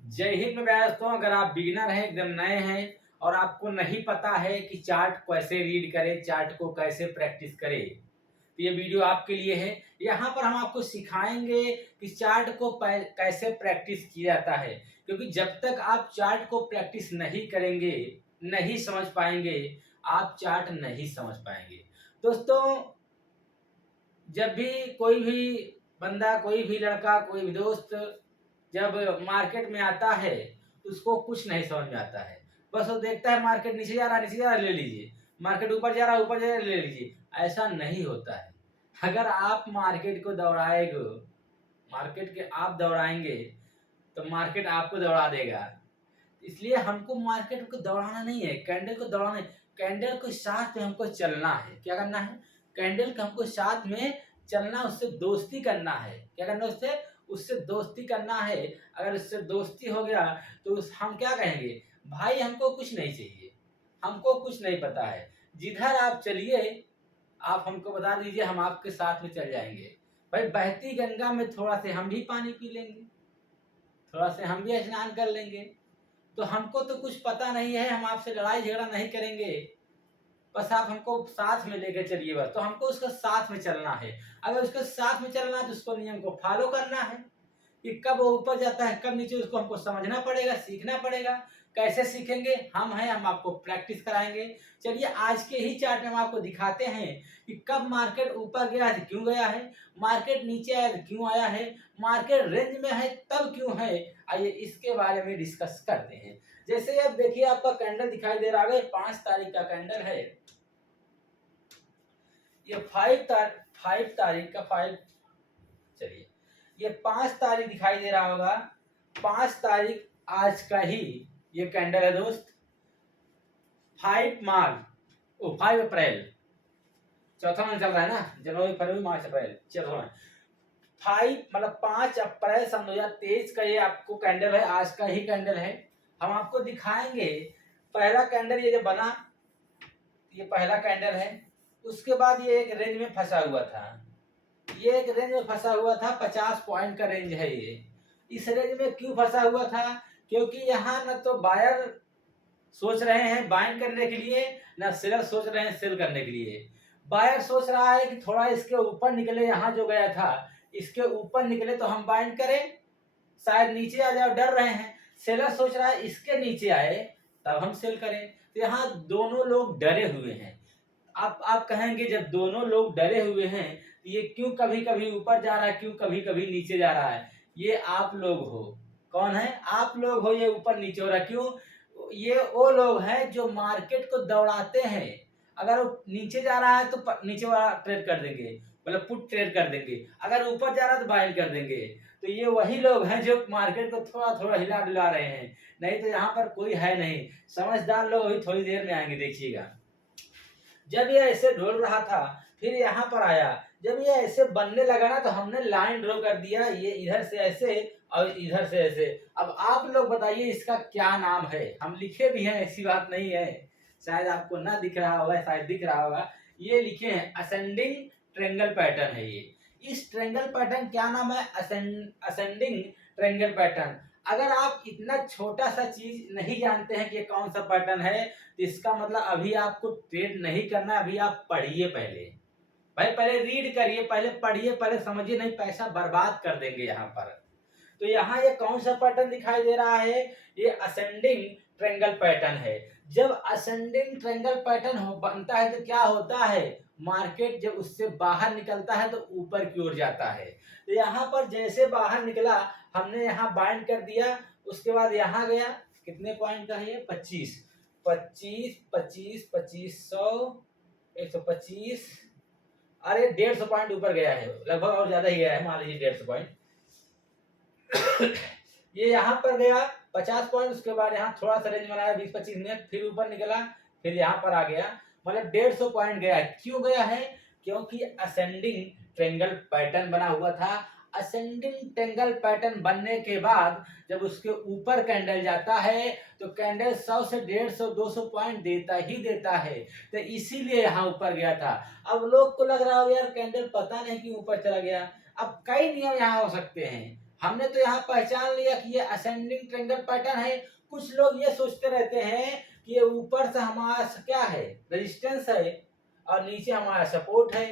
जय हिंद में दोस्तों। अगर आप बिगिनर हैं, एकदम नए हैं और आपको नहीं पता है कि चार्ट कैसे रीड करें, चार्ट को कैसे प्रैक्टिस करें, तो ये वीडियो आपके लिए है। यहाँ पर हम आपको सिखाएंगे कि चार्ट को कैसे प्रैक्टिस किया जाता है, क्योंकि जब तक आप चार्ट को प्रैक्टिस नहीं करेंगे, नहीं समझ पाएंगे, आप चार्ट नहीं समझ पाएंगे। दोस्तों, जब भी कोई भी बंदा, कोई भी लड़का, कोई भी दोस्त जब मार्केट में आता है तो उसको कुछ नहीं समझ में आता है। बस वो देखता है मार्केट नीचे जा रहा है, नीचे जा रहा है, ले लीजिए। मार्केट ऊपर जा रहा है, ऊपर जा रहा है, ले लीजिए। ऐसा नहीं होता है। अगर आप मार्केट को दौड़ाएंगे, मार्केट के आप दौड़ाएंगे तो मार्केट आपको दौड़ा देगा। इसलिए हमको मार्केट को दौड़ाना नहीं है, कैंडल को दौड़ाना है। कैंडल को साथ में हमको चलना है। क्या करना है? कैंडल को हमको साथ में चलना, उससे दोस्ती करना है। क्या करना है? उससे उससे दोस्ती करना है। अगर उससे दोस्ती हो गया तो हम क्या कहेंगे? भाई हमको कुछ नहीं चाहिए, हमको कुछ नहीं पता है, जिधर आप चलिए आप हमको बता दीजिए, हम आपके साथ में चल जाएंगे। भाई बहती गंगा में थोड़ा से हम भी पानी पी लेंगे, थोड़ा से हम भी स्नान कर लेंगे। तो हमको तो कुछ पता नहीं है, हम आपसे लड़ाई झगड़ा नहीं करेंगे। बस आप हमको साथ में लेके चलिए, बस। तो हमको उसका साथ में चलना है। अगर उसके साथ में चलना है तो उसको नियम को फॉलो करना है कि कब वो ऊपर जाता है, कब नीचे, उसको हमको समझना पड़ेगा, सीखना पड़ेगा। कैसे सीखेंगे? हम हैं, हम आपको प्रैक्टिस कराएंगे। चलिए आज के ही चार्ट में हम आपको दिखाते हैं कि कब मार्केट ऊपर गया है तो क्यों गया है, मार्केट नीचे आया तो क्यों आया है, मार्केट रेंज में है तब क्यों है। आइए इसके बारे में डिस्कस करते हैं। जैसे अब देखिए, आपका कैंडल दिखाई दे रहा है, 5 तारीख का कैंडल है। ये 5 तारीख का 5, चलिए ये 5 तारीख दिखाई दे रहा होगा। 5 तारीख आज का ही ये कैंडल है दोस्त। 5 अप्रैल, चौथा महीना चल रहा है ना, जनवरी फरवरी मार्च अप्रैल, चौथा महीना। 5 अप्रैल सन 2023 का ये आपको कैंडल है, आज का ही कैंडल है। हम आपको दिखाएंगे पहला कैंडल ये जो बना, ये पहला कैंडल है। उसके बाद ये एक रेंज में फंसा हुआ था, ये एक रेंज में फंसा हुआ था। 50 पॉइंट का रेंज है ये। इस रेंज में क्यों फंसा हुआ था? क्योंकि यहाँ न तो बायर सोच रहे हैं बाइंग करने के लिए, ना सेलर सोच रहे हैं सेल करने के लिए। बायर सोच रहा है कि थोड़ा इसके ऊपर निकले, यहाँ जो गया था इसके ऊपर निकले तो हम बाइंग करें, शायद नीचे आ जाए, डर रहे हैं। सेलर सोच रहा है इसके नीचे आए तब हम सेल करें। तो यहाँ दोनों लोग डरे हुए हैं। आप कहेंगे जब दोनों लोग डरे हुए हैं तो ये क्यों कभी कभी ऊपर जा रहा है, क्यों कभी कभी नीचे जा रहा है? ये आप लोग हो। कौन है? आप लोग हो। ये ऊपर नीचे हो रहा है क्यों? ये वो लोग हैं जो मार्केट को दौड़ाते हैं। अगर वो नीचे जा रहा है तो नीचे वाला ट्रेड कर देंगे, मतलब पुट ट्रेड कर देंगे। अगर ऊपर जा रहा है तो बाइंग कर देंगे। तो ये वही लोग हैं जो मार्केट को थोड़ा थोड़ा हिला डुला रहे हैं। नहीं तो यहाँ पर कोई है नहीं। समझदार लोग अभी थोड़ी देर में आएंगे, देखिएगा। जब ये ऐसे ढोल रहा था, फिर यहाँ पर आया। जब ये ऐसे बनने लगा ना तो हमने लाइन ड्रॉ कर दिया, ये इधर से ऐसे और इधर से ऐसे। अब आप लोग बताइए इसका क्या नाम है? हम लिखे भी हैं, ऐसी बात नहीं है। शायद आपको ना दिख रहा होगा, शायद दिख रहा होगा। ये लिखे हैं असेंडिंग ट्रेंगल पैटर्न है ये। इस ट्रेंगल पैटर्न क्या नाम है? Ascending triangle pattern. अगर आप इतना छोटा सा चीज नहीं जानते हैं कि ये कौन सा पैटर्न है, तो इसका मतलब अभी आपको ट्रेड नहीं करना है। अभी आप पढ़िए पहले, भाई पहले रीड करिए, पहले पढ़िए, पहले समझिए, नहीं पैसा बर्बाद कर देंगे यहाँ पर। तो यहाँ ये कौन सा पैटर्न दिखाई दे रहा है? ये असेंडिंग ट्रेंगल पैटर्न है। जब असेंडिंग ट्रेंगल पैटर्न बनता है तो क्या होता है? मार्केट जब उससे बाहर निकलता है तो ऊपर की ओर जाता है। तो यहाँ पर जैसे बाहर निकला, हमने यहाँ बाइंड कर दिया। उसके बाद यहाँ गया, कितने पॉइंट का है ये? 25, 25, 25, 2500, 125। अरे 150 पॉइंट ऊपर गया है, लगभग और ज्यादा ही गया है, मान लीजिए 150 पॉइंट। ये यहाँ पर गया 50 पॉइंट। उसके बाद यहाँ थोड़ा सा रेंज बनाया 20-25 मिनट, फिर ऊपर निकला, फिर यहाँ पर आ गया, मतलब 150 पॉइंट गया। क्यों गया है? क्योंकि असेंडिंग ट्रेंगल पैटर्न बना हुआ था। असेंडिंग ट्रेंगल पैटर्न बनने के बाद जब उसके ऊपर कैंडल जाता है तो कैंडल 100 से 150 200 पॉइंट देता ही देता है। तो इसीलिए यहाँ ऊपर गया था। अब लोग को लग रहा हो यार कैंडल पता नहीं क्यों ऊपर चला गया। अब कई नियम यहाँ हो सकते हैं। हमने तो यहाँ पहचान लिया कि ये असेंडिंग ट्रायंगल पैटर्न है। कुछ लोग ये सोचते रहते हैं कि ये ऊपर से हमारा क्या है, रेजिस्टेंस है, और नीचे हमारा सपोर्ट है।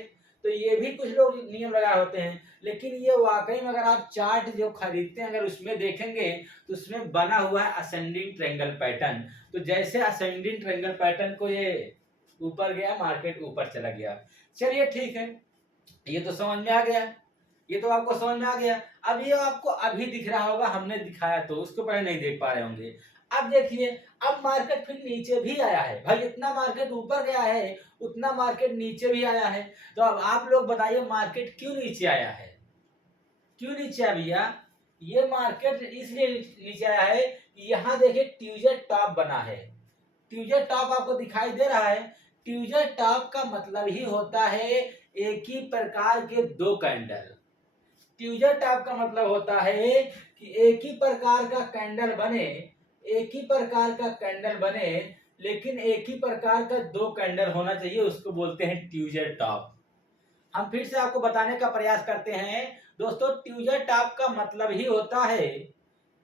तो ये भी कुछ लोग नियम लगाए होते हैं, लेकिन ये वाकई में अगर आप चार्ट जो खरीदते हैं अगर उसमें देखेंगे तो उसमें बना हुआ है असेंडिंग ट्रायंगल पैटर्न। तो जैसे असेंडिंग ट्रायंगल पैटर्न को ये ऊपर गया, मार्केट ऊपर चला गया। चलिए ठीक है, ये तो समझ में आ गया, ये तो आपको समझ में आ गया। अब ये आपको अभी दिख रहा होगा, हमने दिखाया तो उसको पहले नहीं देख पा रहे होंगे। अब देखिए, अब मार्केट फिर नीचे भी आया है भाई, इतना मार्केट ऊपर गया है उतना मार्केट नीचे भी आया है। तो अब आप लोग बताइए मार्केट क्यों नीचे आया है, क्यों नीचे आया भैया? ये मार्केट इसलिए नीचे आया है कि यहाँ देखिए ट्यूजर टॉप बना है। ट्यूजर टॉप आपको दिखाई दे रहा है। ट्यूजर टॉप का मतलब ही होता है एक ही प्रकार के दो कैंडल। ट्यूजर टॉप का मतलब होता है कि एक ही प्रकार का कैंडल बने, एक ही प्रकार का कैंडल बने, लेकिन एक ही प्रकार का दो कैंडल होना चाहिए, उसको बोलते हैं ट्यूजर टॉप। हम फिर से आपको बताने का प्रयास करते हैं दोस्तों, ट्यूजर टॉप का मतलब ही होता है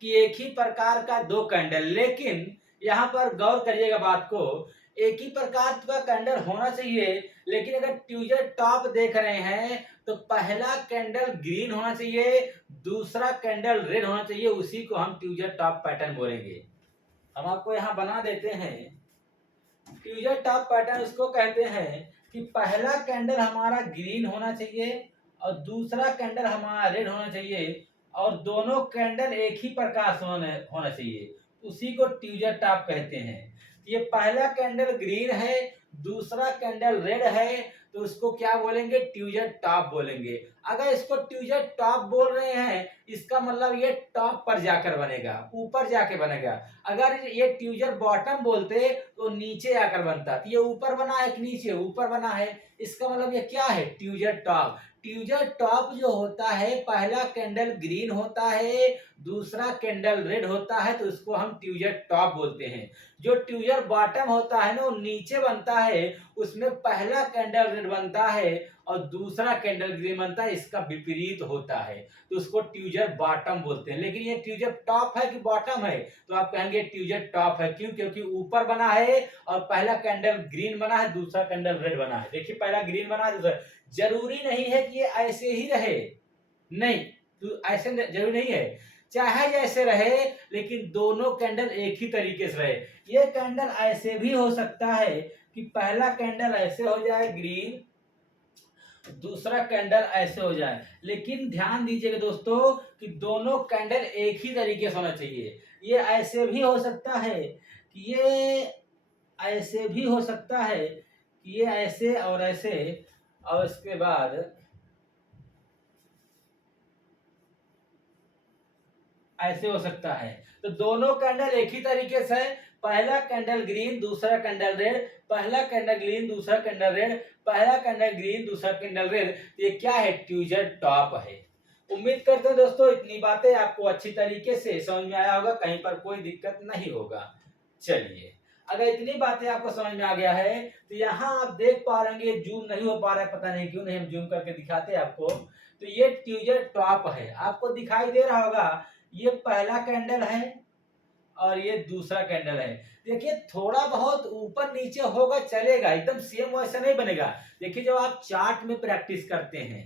कि एक ही प्रकार का दो कैंडल, लेकिन यहाँ पर गौर करिएगा बात को, एक ही प्रकार का कैंडल होना चाहिए, लेकिन अगर ट्यूजर टॉप देख रहे हैं तो पहला कैंडल ग्रीन होना चाहिए, दूसरा कैंडल रेड होना चाहिए, उसी को हम ट्यूजर टॉप पैटर्न बोलेंगे। हम आपको यहाँ बना देते हैं, ट्यूजर टॉप पैटर्न उसको कहते हैं कि पहला कैंडल हमारा ग्रीन होना चाहिए और दूसरा कैंडल हमारा रेड होना चाहिए, और दोनों कैंडल एक ही प्रकार से होना चाहिए, उसी को ट्यूजर टॉप कहते हैं। ये पहला कैंडल ग्रीन है, दूसरा कैंडल रेड है, तो उसको क्या बोलेंगे? ट्यूजर टॉप बोलेंगे। अगर इसको ट्यूजर टॉप बोल रहे हैं, इसका मतलब ये टॉप पर जाकर बनेगा, ऊपर जाके बनेगा। अगर ये ट्यूजर बॉटम बोलते तो नीचे आकर बनता। तो ये ऊपर बना है कि नीचे? ऊपर बना है, इसका मतलब ये क्या है? ट्यूजर टॉप। ट्यूजर टॉप जो होता है, पहला कैंडल ग्रीन होता है, दूसरा कैंडल रेड होता है, तो उसको हम ट्यूजर टॉप बोलते हैं। जो ट्यूजर बॉटम होता है ना, वो नीचे बनता है, उसमें पहला कैंडल रेड बनता है और दूसरा कैंडल ग्रीन बनता है, इसका विपरीत होता है, तो उसको ट्यूजर बॉटम बोलते हैं। लेकिन ये ट्यूजर टॉप है कि बॉटम है? तो आप कहेंगे ट्यूजर टॉप है। क्यों? क्योंकि ऊपर बना है और पहला कैंडल ग्रीन बना है, दूसरा कैंडल रेड बना है। देखिए पहला ग्रीन बना है, दूसरा। जरूरी नहीं है कि ये ऐसे ही रहे, नहीं, तो ऐसे जरूरी नहीं है, चाहे जैसे रहे, लेकिन दोनों कैंडल एक ही तरीके से रहे। ये कैंडल ऐसे भी हो सकता है कि पहला कैंडल ऐसे हो जाए ग्रीन, दूसरा कैंडल ऐसे हो जाए, लेकिन ध्यान दीजिएगा दोस्तों कि दोनों कैंडल एक ही तरीके से होना चाहिए। ये ऐसे भी हो सकता है कि ये ऐसे भी हो सकता है कि ये ऐसे और ऐसे, और इसके बाद ऐसे हो सकता है। तो दोनों कैंडल एक ही तरीके से, पहला कैंडल ग्रीन, दूसरा कैंडल रेड, पहला कैंडल ग्रीन, दूसरा कैंडल रेड, पहला कैंडल ग्रीन, दूसरा कैंडल रेड, ये क्या है? ट्यूजर टॉप है। उम्मीद करते हैं दोस्तों इतनी बातें आपको अच्छी तरीके से समझ में आया होगा, कहीं पर कोई दिक्कत नहीं होगा। चलिए, अगर इतनी बातें आपको समझ में आ गया है तो यहाँ आप देख पा रहे हैं, जूम नहीं हो पा रहा है, पता नहीं क्यों नहीं, हम जूम करके दिखाते हैं आपको। तो ये ट्यूजर टॉप है, आपको दिखाई दे रहा होगा, ये पहला कैंडल है और ये दूसरा कैंडल है। देखिए थोड़ा बहुत ऊपर नीचे होगा, चलेगा, एकदम सेम वैसा नहीं बनेगा। देखिए जब आप चार्ट में प्रैक्टिस करते हैं,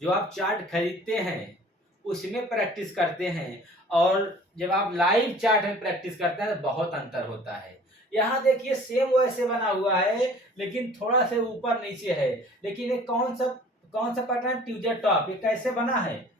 जो आप चार्ट खरीदते हैं उसमें प्रैक्टिस करते हैं, और जब आप लाइव चार्ट में प्रैक्टिस करते हैं तो बहुत अंतर होता है। यहाँ देखिए सेम वैसे बना हुआ है, लेकिन थोड़ा से ऊपर नीचे है। लेकिन ये कौन सा पैटर्न? Tweezer top. ये कैसे बना है?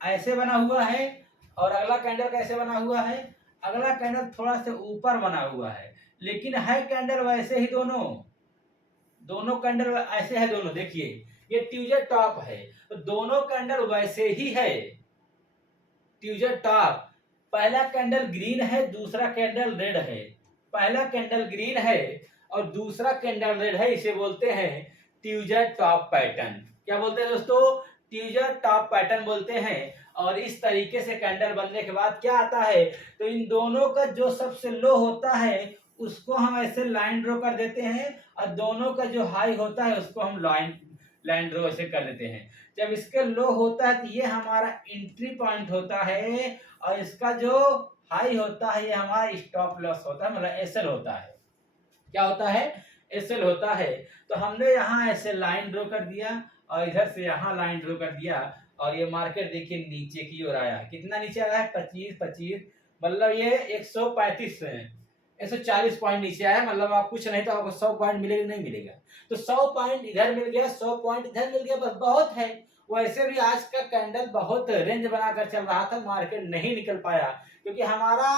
ऐसे बना हुआ है। और अगला कैंडल कैसे बना हुआ है? अगला कैंडल थोड़ा से ऊपर बना हुआ है, लेकिन है कैंडल वैसे ही, दोनों कैंडल ऐसे है दोनों। देखिए ये ट्यूजर टॉप है, तो दोनों कैंडल वैसे ही है, ट्यूजर टॉप। पहला कैंडल ग्रीन है, दूसरा कैंडल रेड है, पहला कैंडल ग्रीन है और दूसरा कैंडल रेड है, इसे बोलते हैं ट्यूजर टॉप पैटर्न। क्या बोलते हैं दोस्तों? ट्यूजर टॉप पैटर्न बोलते हैं। और इस तरीके से कैंडल बनने के बाद क्या आता है? तो इन दोनों का जो सबसे लो होता है उसको हम ऐसे लाइन ड्रॉ कर देते हैं, और दोनों का जो हाई होता है उसको हम लाइन ड्रॉ ऐसे कर लेते हैं। जब इसके लो होता है तो ये हमारा एंट्री पॉइंट होता है, और इसका जो हाई होता है ये हमारा स्टॉप लॉस होता है, मतलब एसएल होता है। क्या होता है? एसएल होता है। तो हमने यहाँ ऐसे लाइन ड्रॉ कर दिया और इधर से यहाँ लाइन ड्रॉ कर दिया, और ये मार्केट देखिए नीचे की ओर आया। कितना नीचे आया है? 25, मतलब ये 135 से 140 पॉइंट नीचे आया। मतलब आप कुछ नहीं तो आपको 100 पॉइंट मिलेगा, नहीं मिलेगा। तो 100 पॉइंट इधर मिल गया, 100 पॉइंट इधर मिल गया, बस बहुत है। वैसे भी आज का कैंडल बहुत रेंज बनाकर चल रहा था, मार्केट नहीं निकल पाया, क्योंकि हमारा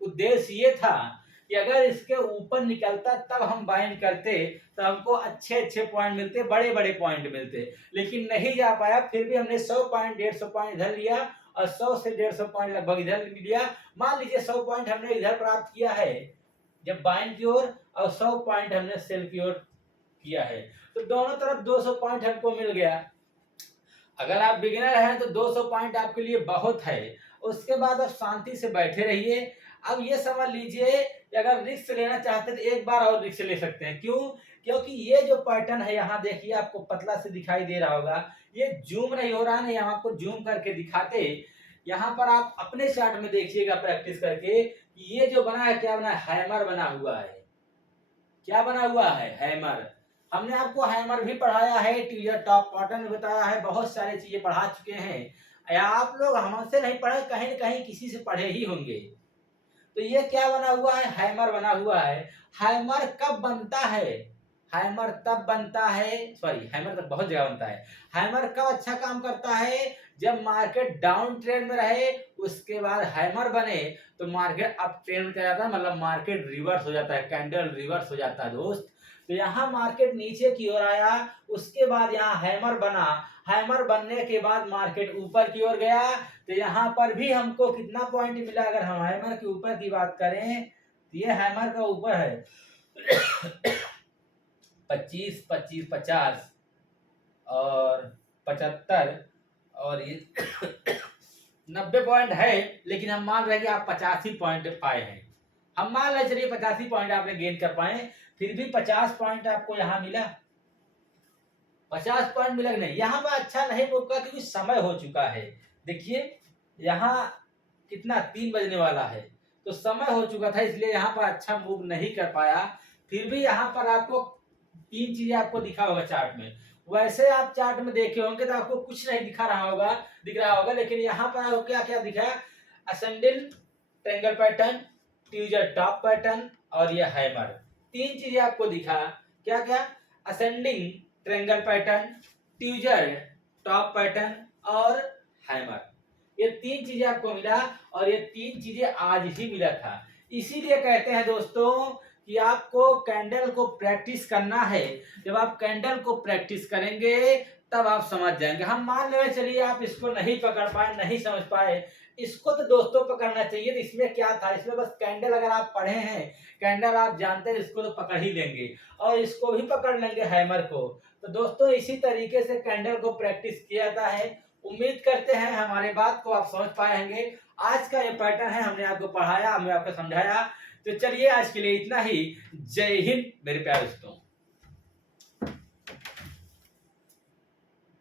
उद्देश्य ये था कि अगर इसके ऊपर निकलता तब हम बाइंड करते, तो हमको अच्छे अच्छे पॉइंट मिलते, बड़े बड़े पॉइंट मिलते, लेकिन नहीं जा पाया। फिर भी हमने 100 पॉइंट 150 पॉइंट इधर लिया और 100 से 150 पॉइंट लगभग इधर लिया। मान लीजिए 100 पॉइंट हमने इधर प्राप्त किया है जब बाइंड की ओर, और 100 पॉइंट हमने सेल की ओर किया है, तो दोनों तरफ 200 पॉइंट हमको मिल गया। अगर आप बिगिनर हैं तो 200 पॉइंट आपके लिए बहुत है। उसके बाद आप शांति से बैठे रहिए। अब ये समझ लीजिए कि अगर रिस्क लेना चाहते हैं तो एक बार और रिस्क ले सकते हैं। क्यों? क्योंकि ये जो पैटर्न है यहाँ देखिए, आपको पतला से दिखाई दे रहा होगा, ये जूम नहीं हो रहा, नहीं हम आपको जूम करके दिखाते। यहाँ पर आप अपने चार्ट में देखिएगा प्रैक्टिस करके, ये जो बना है क्या बना है? हैमर बना हुआ है। क्या बना हुआ है? हैमर। हमने आपको हैमर भी पढ़ाया है, ट्यूजर टॉप पैटर्न बताया है, बहुत सारी चीजें पढ़ा चुके हैं। या आप लोग हमसे नहीं पढ़े, कहीं न कहीं किसी से पढ़े ही होंगे। तो ये क्या बना हुआ है? हैमर बना हुआ है। हैमर कब बनता है? हैमर तब बनता है, सॉरी हैमर तब बहुत जगह बनता है। हैमर कब अच्छा काम करता है? जब मार्केट डाउन ट्रेंड में रहे, उसके बाद हैमर बने तो मार्केट अप ट्रेंड में चला जाता है, मतलब मार्केट रिवर्स हो जाता है, कैंडल रिवर्स हो जाता है दोस्त। तो यहाँ मार्केट नीचे की ओर आया, उसके बाद यहाँ हैमर बना। हैमर बनने के बाद मार्केट ऊपर की ओर गया, तो यहाँ पर भी हमको कितना पॉइंट मिला? अगर हम हैमर के ऊपर की बात करें तो ये हैमर का ऊपर है 25, 25, 50 और 75, और ये 90 पॉइंट है, लेकिन हम मान रहे हैं कि आप 85 पॉइंट पाए हैं। हम मान रहे चलिए 85 पॉइंट आपने गेन कर पाए, फिर भी 50 पॉइंट आपको यहाँ मिला। 50 पॉइंट मिला नहीं, यहाँ पर अच्छा नहीं मौका, क्योंकि समय हो चुका है। देखिए यहाँ कितना 3 बजने वाला है, तो समय हो चुका था, इसलिए यहाँ पर अच्छा मूव नहीं कर पाया। फिर भी यहाँ पर आपको 3 चीजें आपको दिखा होगा चार्ट में। वैसे आप चार्ट में देखे होंगे तो आपको कुछ नहीं दिख रहा होगा, लेकिन यहाँ पर आपको क्या क्या दिखा? Ascending triangle pattern, tweezer top pattern, और ये हैमर। 3 चीजें आपको दिखा। क्या क्या? Ascending triangle pattern, tweezer top pattern और हैमर। ये 3 चीजें आपको मिला, और ये 3 चीजें आज ही मिला था। इसीलिए कहते हैं दोस्तों कि आपको कैंडल को प्रैक्टिस करना है। जब आप कैंडल को प्रैक्टिस करेंगे तब आप समझ जाएंगे। हम मान ले चलिए आप इसको नहीं पकड़ पाए, नहीं समझ पाए, इसको तो दोस्तों पकड़ना चाहिए। तो इसमें क्या था? इसमें बस कैंडल अगर आप पढ़े हैं, कैंडल आप जानते हैं, इसको तो पकड़ ही लेंगे, और इसको भी पकड़ लेंगे, हैमर को। तो दोस्तों इसी तरीके से कैंडल को प्रैक्टिस किया जाता है। उम्मीद करते हैं हमारे बात को आप समझ पाए होंगे। आज का ये पैटर्न है, हमने आपको पढ़ाया, हमने आपको समझाया। तो चलिए आज के लिए इतना ही। जय हिंद मेरे प्यारे दोस्तों।